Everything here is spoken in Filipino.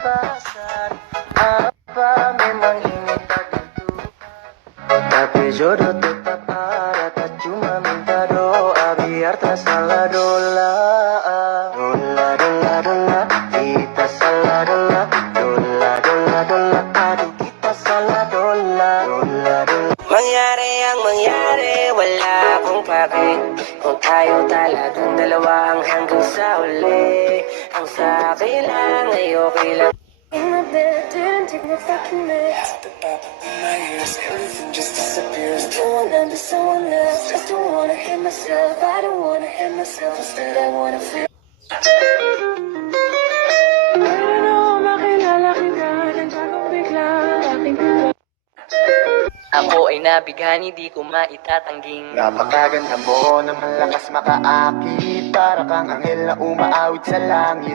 Apa memang ini takdir Tuhan, tapi jodoh tetap ada. Tak cuma minta doa biar tak salah dola. Dola, dola, dola, kita salah dola. Dola, dola, dola, aduh kita salah dola. Dola, dola. Mangyari ang mangyari, wala akong pake. Kung tayo talagang dalawa ang hanggang sa uli. Ang sa akin lang ay okay lang. In my bed, didn't take my fucking meds. The pop in my ears, everything just disappears. Don't wanna be someone else. Just don't wanna hit myself. I don't wanna hit myself. Instead, I wanna feel. Pero makilala kita, nagbago bigla ang aking buhay. Ako ay nabighani, di ko maitatangging. Napakaganda mo na malakas makaakit. Para kang anghel na umaawit sa langit.